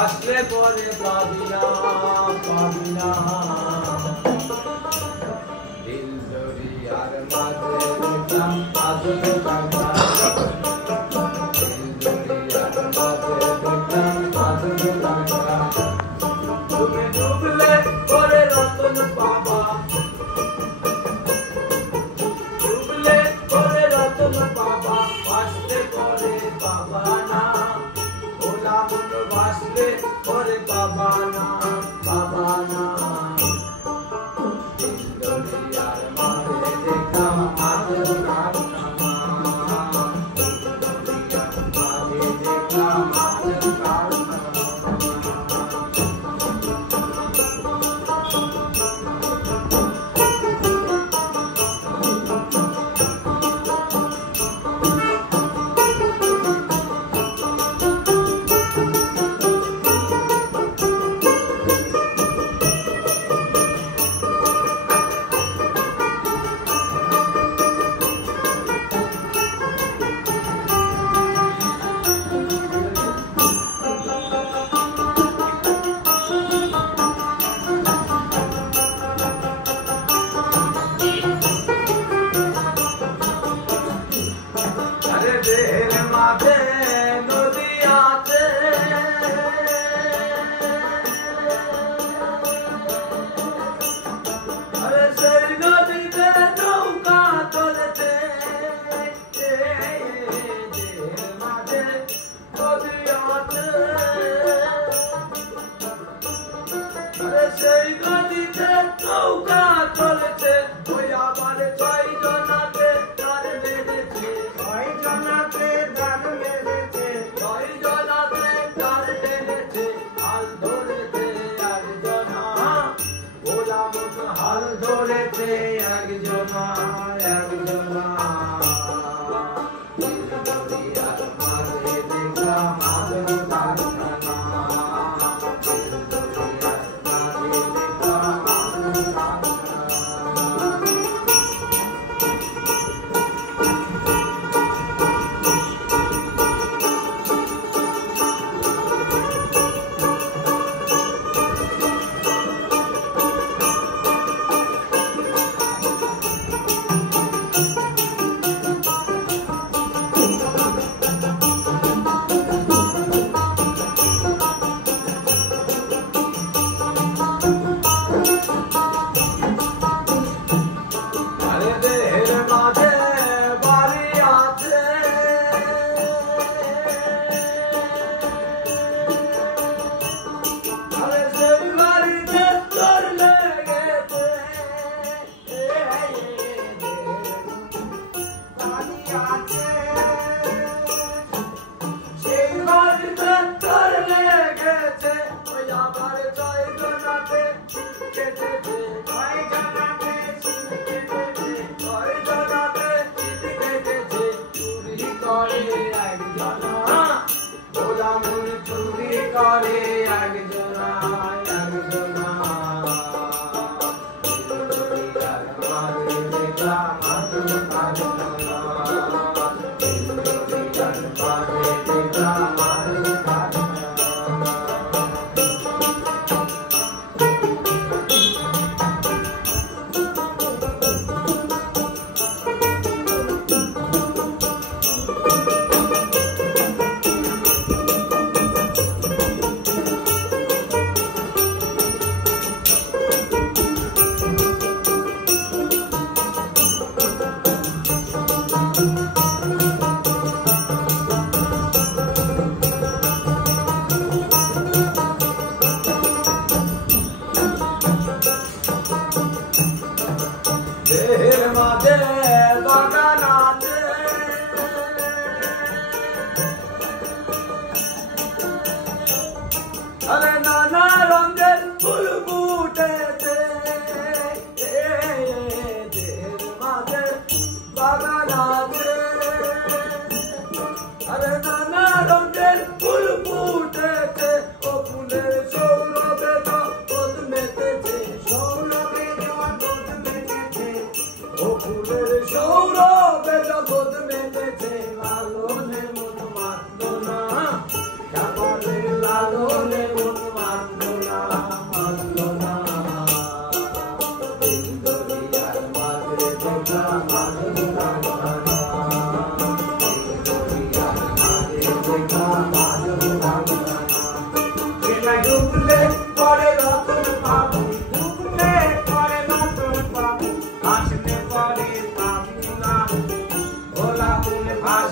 আসলে পরে পাবি না পাবি না দিল দরিয়ার মাঝে দেখলাম আজকে কাঁটা দিল দরিয়ার মাঝে দেখলাম আজকে কাঁটা তুমি ডুবলে পরে রতন পাবা ডুবলে পরে রতন পাবা আসলে পরে পাবা না ওলা মন ভাসলে পরে পাবা না পাবা না দিল দরিয়ার মাঝে দেখলাম আজকে কাঁটা দিল দরিয়ার মাঝে দেখলাম আজকে কাঁটা দেহের মাঝে নদী আছে আরে সেই নদীতে নৌকা চলেছে দেহের মাঝে নদী আছে আরে সেই নদীতে নৌকা চলেছে ওই আবার ছয় জনাতে তার বেড়েছে হাল ধরেছে একজনা একজনা দিল দরিয়ার মাঝে দেখলাম আজকে কাঁটা দিল দরিয়ার মাঝে দেখলাম আজকে কাঁটা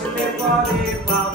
উঠে পড়ে পা